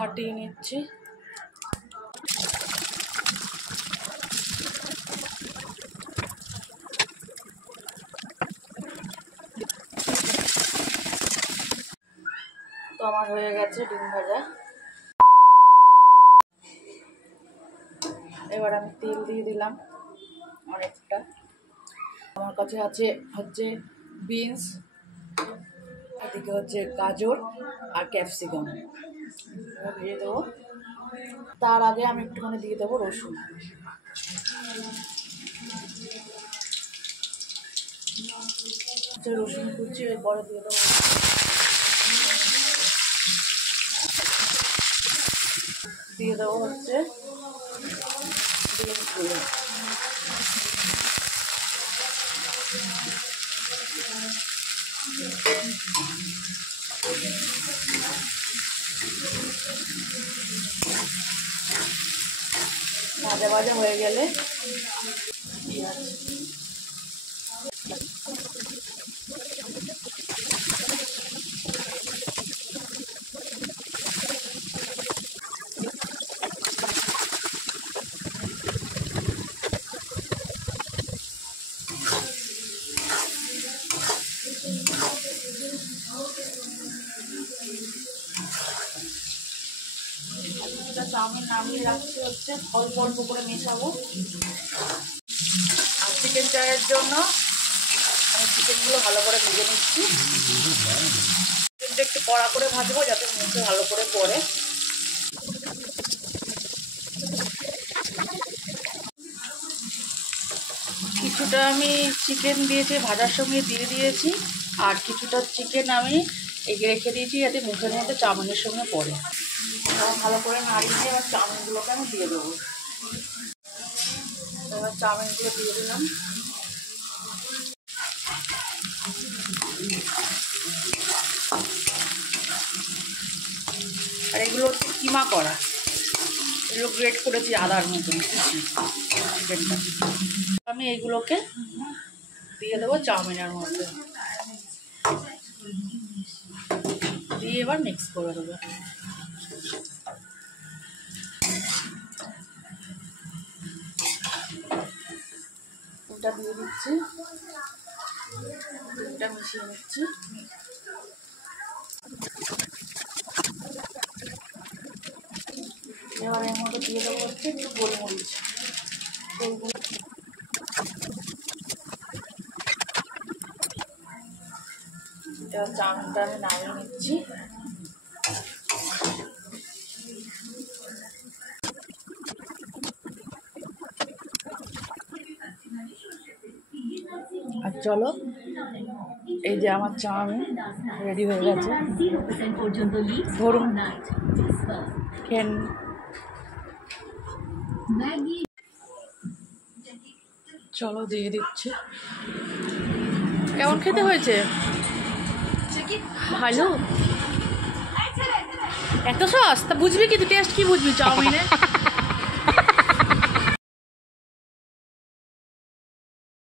ফাটিয়ে নিচ্ছি। তো আমার হয়ে গেছে ডিম ভাজা। এবার আমি তেল দিয়ে দিলাম অনেকটা। আমার কাছে হচ্ছে বিনস, এদিকে হচ্ছে গাজর আর ক্যাপসিকাম। দিয়ে দেবো। তার আগে আমি একটুখানি দিয়ে দেবো রসুন। রসুন কুচি এরপরে দিয়ে দেবো। দিয়ে দেবো হচ্ছে বিনসগুলো। ভাজা ভাজা হয়ে গেলে পেঁয়াজ, চাউমিন নামিয়ে রাখছি হচ্ছে অল্প অল্প করে মেশাবো। আর চিকেন চায়ের জন্য আমি চিকেনগুলো ভালো করে ভেজে নিচ্ছি। চিকেনটা একটু কড়া করে ভাজবো যাতে মুখে ভালো করে পড়ে। কিছুটা আমি চিকেন দিয়েছি ভাজার সঙ্গে দিয়ে দিয়েছি, আর কিছুটা চিকেন আমি রেখে দিয়েছি যাতে মুখের মধ্যে চাউমিনের সঙ্গে পড়ে। ভালো করে নাড়িয়ে দিয়ে এবার চাউমিনগুলোকে আমি দিয়ে দেবো। এবার চাউমিনগুলো দিয়ে দিলাম। আর এগুলো হচ্ছে কিমা করা, এগুলো গ্রেট করেছি আদার মতন চিকেনটা। আমি এইগুলোকে দিয়ে দেবো চাউমিনের মধ্যে, দিয়ে এবার মিক্স করে দেবো। এটা দিয়ে দিচ্ছি, এটা মিশিয়ে নিচ্ছি। এবার এর মধ্যে দিয়ে দেবো হচ্ছে একটু গোলমরিচ। এবার চাউমিনটা আমি নামিয়ে নিচ্ছি। আর চলো, এই যে আমার চাউমিন রেডি হয়ে গেছে। ধরুন খেন। চলো দিয়ে দিচ্ছি। কেমন খেতে হয়েছে? ভালো। এত সস্তা বুঝবি কি, টেস্ট কি বুঝবি চাউমিনের?